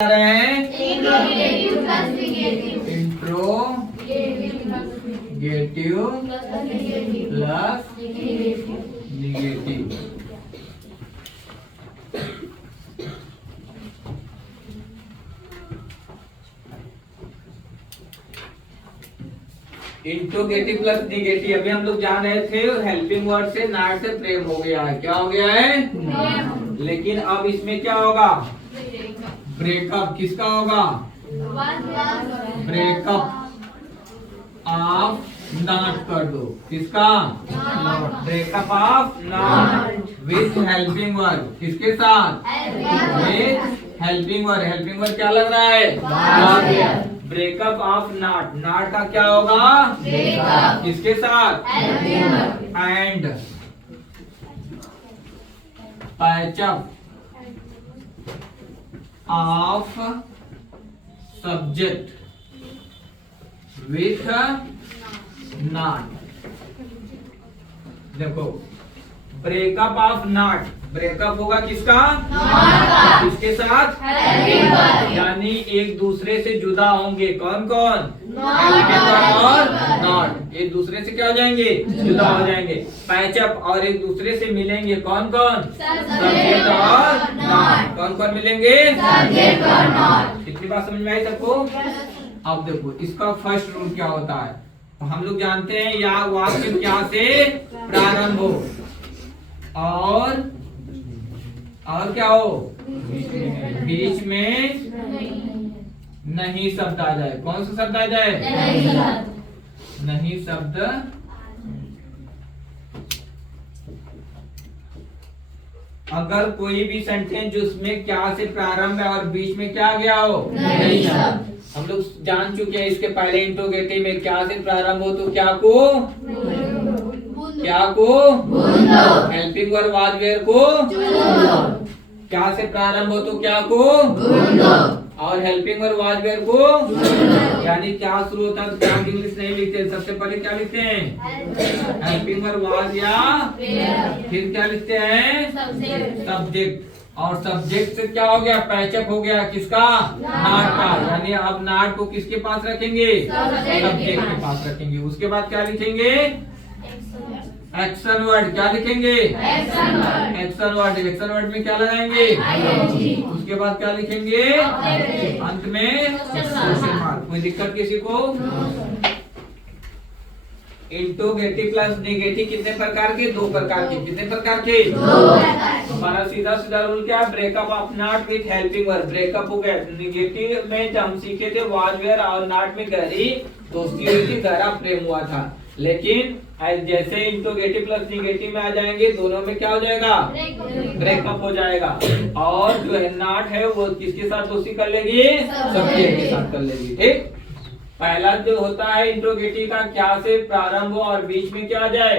रहे हैं interrogative plus negative. Interrogative plus negative अभी हम लोग जान रहे थे हेल्पिंग वर्ड से नाट से प्रेम हो गया है। क्या हो गया है? लेकिन अब इसमें क्या होगा? ब्रेकअप किसका होगा? ब्रेकअप ऑफ नॉट कर दो। किसका? Breakup of not with helping word. किसके साथ? With helping word. Helping word क्या लग रहा है? Breakup of not. नॉट का क्या होगा? किसके साथ? And patchup of subject with not. देखो ब्रेकअप ऑफ नॉट, ब्रेकअप होगा किसका? किसके साथ? यानी एक दूसरे से जुदा होंगे। कौन कौन? और नॉट एक दूसरे से क्या हो जाएंगे? जुदा हो जाएंगे। पैचअप और एक दूसरे से मिलेंगे। कौन कौन? सब्जेक्ट और नॉट। कौन कौन मिलेंगे? सब्जेक्ट और नॉट। इतनी बात समझ में आई सबको? अब देखो इसका फर्स्ट रूल क्या होता है। हम लोग जानते हैं या वाक्य क्या से प्रारंभ हो और क्या हो? बीच में नहीं शब्द आ जाए। कौन सा शब्द आ जाए? नहीं शब्द अगर कोई भी सेंटेंस जिसमें क्या से प्रारंभ है और बीच में क्या आ गया हो? नहीं शब्द। हम लोग जान चुके हैं इसके पहले इंट्रोगेटिव में क्या से प्रारंभ हो तो क्या को? क्या को? हेल्पिंग वर्ब वाज वेयर को? क्या से प्रारंभ हो तो क्या को? और हेल्पिंग वर्ब वाज वेयर को? यानी क्या शुरू होता है तो क्या इंग्लिश नहीं लिखते। सबसे पहले क्या लिखते हैं? हेल्पिंग वर्ब वाज या फिर क्या लिखते हैं? सब्जेक्ट। और सब्जेक्ट से क्या हो गया? पैचअप हो गया। किसका? नॉट का। यानी अब नॉट को किसके पास रखेंगे? सब्जेक्ट के पास रखेंगे। उसके बाद क्या लिखेंगे? Action word. क्या लिखेंगे? Action word. एक्शन वर्ड में क्या लगाएंगे? उसके बाद क्या लिखेंगे? अंत में क्वेश्चन मार्क। कोई दिक्कत किसी को? इंट्रोगेटिव प्लस नेगेटिव कितने प्रकार के? दो प्रकार के। कितने प्रकार के? हमारा सीधा सीधा रूल क्या है? Breakup of not with helping verb. Breakup हो गया। नेगेटिव में हम सीखे थे वाज वेयर और नॉट में गहरी दोस्ती हुई थी, गहरा प्रेम हुआ था। लेकिन जैसे इंट्रोगेटिव प्लस नेगेटिव में आ जाएंगे दोनों में क्या हो जाएगा? ब्रेकअप हो जाएगा। और जो है नॉट है वो किसके साथ दोस्ती कर लेगी? सब्जेक्ट के साथ कर लेगी। ठीक। पहला जो होता है इंट्रोगेटिव का क्या से प्रारंभ हो और बीच में क्या आ जाए?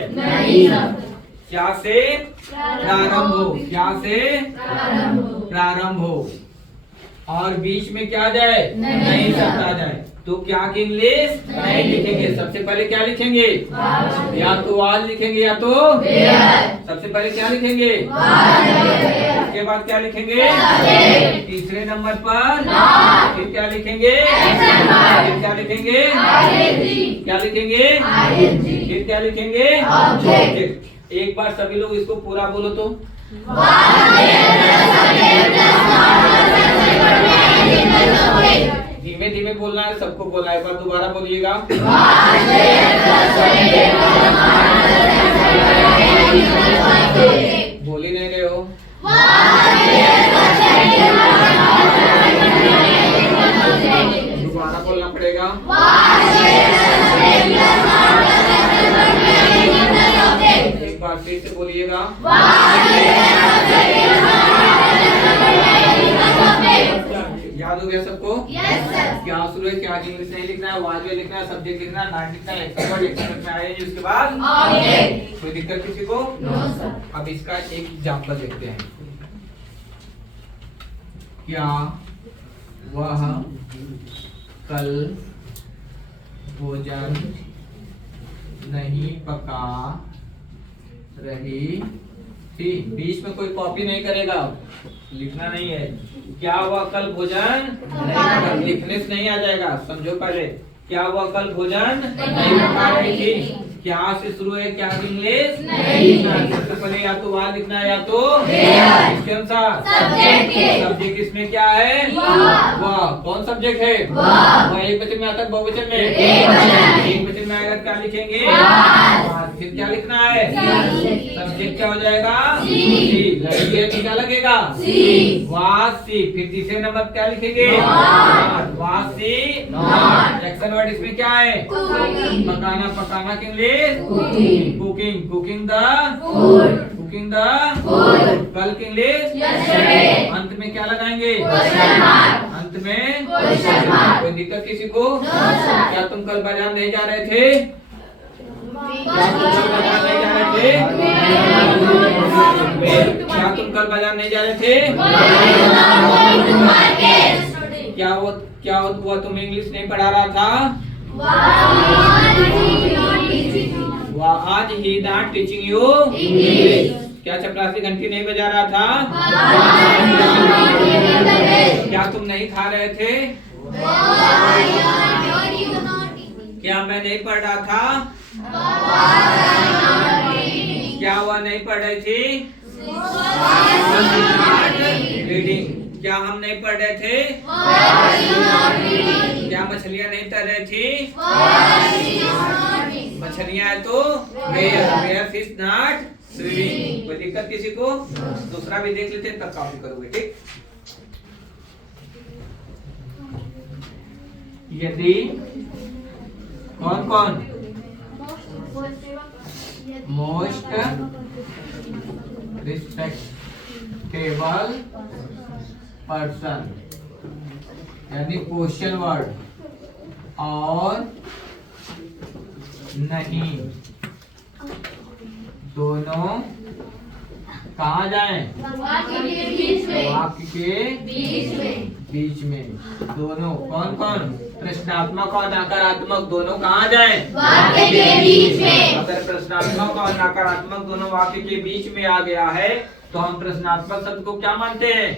क्या से प्रारंभ हो। क्या से प्रारंभ हो और बीच में क्या आ जाए? नहीं शब्द आ जाए। तो क्या की इंग्लिश नहीं लिखेंगे। सबसे पहले क्या लिखेंगे? या तो वाज लिखेंगे या तो सबसे पहले क्या लिखेंगे? उसके बाद क्या लिखेंगे? तीसरे नंबर पर फिर क्या लिखेंगे? फिर क्या लिखेंगे? क्या लिखेंगे? फिर क्या लिखेंगे? ऑब्जेक्ट। एक बार सभी लोग इसको पूरा बोलो तो। धीमे धीमे बोलना है, सबको बोलना है। एक बार दोबारा बोलिएगा। बोल ही नहीं रहे हो। दोबारा बोलना पड़ेगा। एक बार फिर से बोलिएगा। याद हो गया सबको? क्या शुरू है? क्या इंग्लिश नहीं लिखना है, वाज में लिखना है, सब्जेक्ट लिखना है, नॉट लिखना है, एक्शन वर्ड एक्शन में आएंगे। उसके बाद कोई दिक्कत किसी को? अब इसका एक एग्जांपल देखते हैं। क्या वह कल भोजन नहीं पका रही सी, बीच में कोई कॉपी नहीं करेगा, लिखना नहीं है। क्या हुआ कल भोजन नहीं पका, लिखने से नहीं आ जाएगा, समझो पहले। क्या हुआ कल भोजन नहीं पका रही थी, क्या से शुरू है, क्या इंग्लिश नहीं। सबसे पहले या तो वहाँ लिखना है या तो इसके अनुसार सब्जेक्ट इसमें क्या है, वाह। कौन सब्जेक्ट है, वह एक वचन में आता है, बहुवचन में एक वचन में आएगा, क्या लिखेंगे, फिर क्या लिखना है, सब्जेक्ट क्या हो जाएगा, सी। लड़की है तो क्या लगेगा, वाह सी। फिर तीसरे नंबर क्या लिखेंगे, वाह सी। एक्शन वर्ड इसमें क्या है, पकाना, पकाना के English cooking, cooking the food, cooking the food. कल के इंग्लिश अंत में क्या लगाएंगे, अंत में कोई दिक्कत किसी को, क्या तुम कल बाजार नहीं जा रहे थे, क्या तुम कल बाजार नहीं जा रहे थे, क्या तुम कल बाजार नहीं जा रहे थे, क्या हुआ तुम इंग्लिश नहीं पढ़ा रहा था, आज ही नॉट टीचिंग यू इंग्लिश। क्या चपरासी घंटी नहीं बजा रहा था, क्या तुम नहीं खा रहे थे, क्या मैं नहीं पढ़ रहा था, क्या हुआ नहीं पढ़ रही थी, रीडिंग। क्या हम नहीं पढ़ रहे थे, क्या मछलियाँ नहीं तैर रही थी, मछलियाँ है तो वेयर फिश नॉट स्विमिंग। कोई दिक्कत किसी को, दूसरा भी देख लेते हैं तब कॉपी करोगे, ठीक। यदि कौन कौन, मोस्ट रिस्पेक्टेबल पर्सन, यानी क्वेश्चन वर्ड, और नहीं दोनों कहाँ जाएं, वाक्य के बीच में। दोनों कौन कौन, प्रश्नात्मक और नकारात्मक दोनों कहाँ जाएं, वाक्य के बीच में। अगर प्रश्नात्मक और नकारात्मक दोनों वाक्य के बीच में आ गया है तो हम प्रश्नात्मक शब्द को क्या मानते हैं,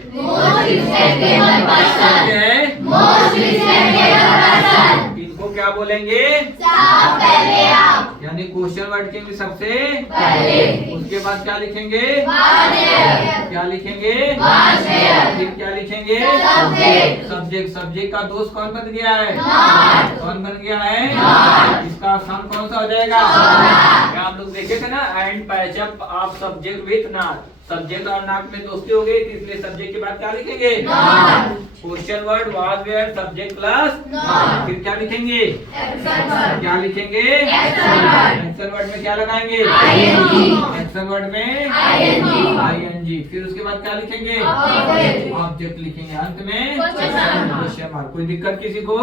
इनको क्या बोलेंगे, यानी क्वेश्चन वर्ड के सबसे पहले। उसके बाद क्या लिखेंगे, क्या लिखेंगे, फिर क्या लिखेंगे, सब्जेक्ट। सब्जेक्ट का दोस्त कौन बन गया है, कौन बन गया है, इसका स्थान कौन सा हो जाएगा, आप लोग देखे थे ना, and patchup of subject with not. Subject और नॉट में दोस्ती हो गई, इसलिए सब्जेक्ट के बाद क्या लिखेंगे, question word was where subject plus, फिर क्या लिखेंगे, क्या लिखेंगे, एक्शन वर्ड में क्या लगाएंगे, एक्शन वर्ड में आईएनजी। फिर उसके बाद क्या लिखेंगे, ऑब्जेक्ट लिखेंगे, अंत में क्वेश्चन मार्क। कोई दिक्कत किसी को,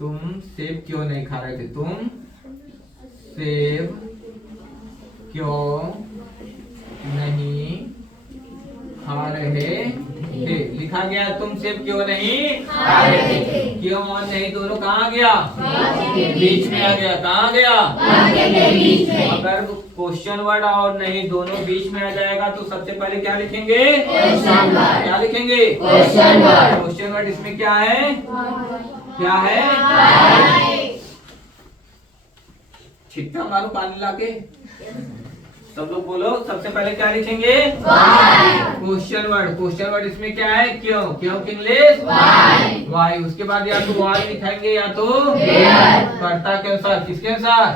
तुम सेब क्यों नहीं खा रहे थे, तुम सेब क्यों नहीं खा रहे थे, लिखा गया। तुम सेब क्यों नहीं खा रहे थे, क्यों और नहीं दोनों कहाँ गया, बीच में आ गया, कहाँ गया, अगर क्वेश्चन वर्ड और नहीं दोनों बीच में आ जाएगा तो सबसे पहले क्या लिखेंगे, क्या लिखेंगे, क्वेश्चन वर्ड। इसमें क्या है, क्या है, छिट्टा मारो पानी लाके, सब लोग बोलो। सबसे पहले क्या लिखेंगे, क्वेश्चन वर्ड। क्वेश्चन वर्ड इसमें क्या है, क्यों, क्यों की इंग्लिश वाई। उसके बाद या तो वाई लिखेंगे या तो कर्ता के अनुसार, किसके अनुसार,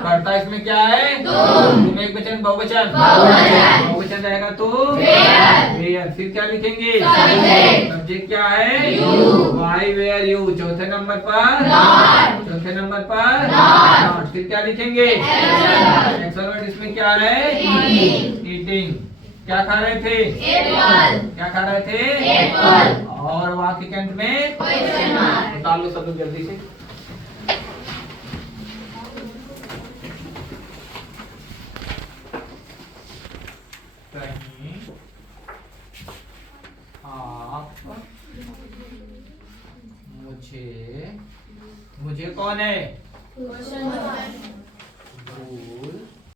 कर्ता। इसमें क्या है, तुम एक वचन बहुवचन, बहुवचन रहेगा तो वेयर। फिर क्या लिखेंगे, सब्जेक्ट क्या है, वाई वेयर यू। चौथे नंबर पर, चौथे नंबर पर नॉट। फिर क्या लिखेंगे, एक्शन वर्ड। इसमें क्या है, ईटिंग। क्या खा रहे थे, क्या खा रहे थे, और वाक्य के अंत में निकाल लो सब लोग जल्दी से। आप मुझे ये कौन है? Question mark.